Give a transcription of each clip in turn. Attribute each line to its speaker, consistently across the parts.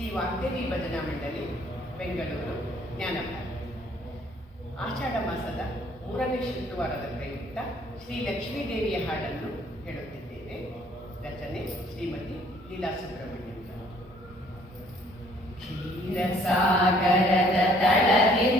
Speaker 1: ಶ್ರೀ ವಾಗ್ದೇವಿ ಭಜನಾ ಮಂಡಳಿ ಬೆಂಗಳೂರು ಜ್ಞಾನ ಆಷಾಢ ಮಾಸದ ಮೂರನೇ ಶುಕ್ರವಾರದ ಪ್ರಯುಕ್ತ ಶ್ರೀ ಲಕ್ಷ್ಮೀ ದೇವಿಯ ಹಾಡನ್ನು ಹೇಳುತ್ತಿದ್ದೇನೆ ರಚನೆ ಶ್ರೀಮತಿ ಲೀಲಾ ಸಾಗರದ
Speaker 2: ಕ್ಷೀರಸಾಗರ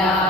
Speaker 2: now. Yeah.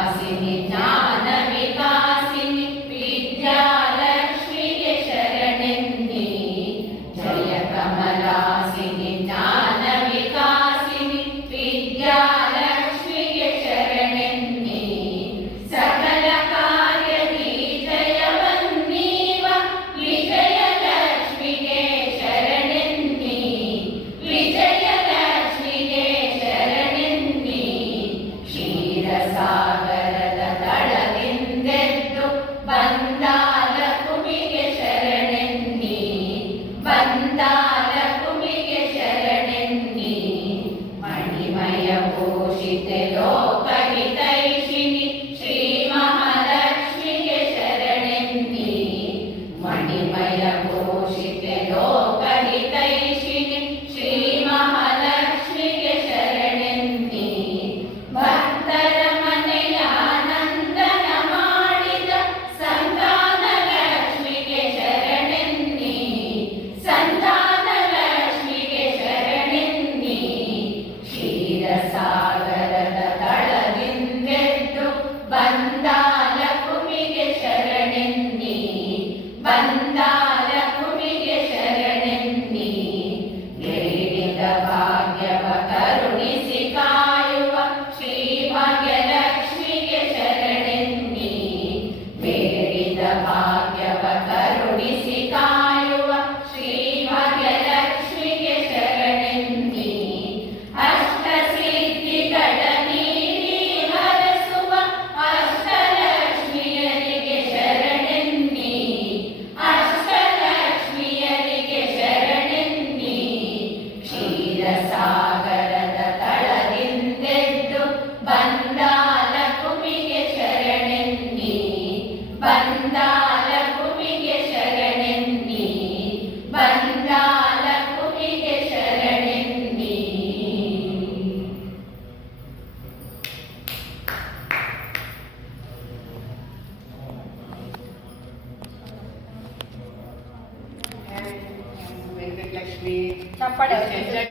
Speaker 2: 감다 tá aparece.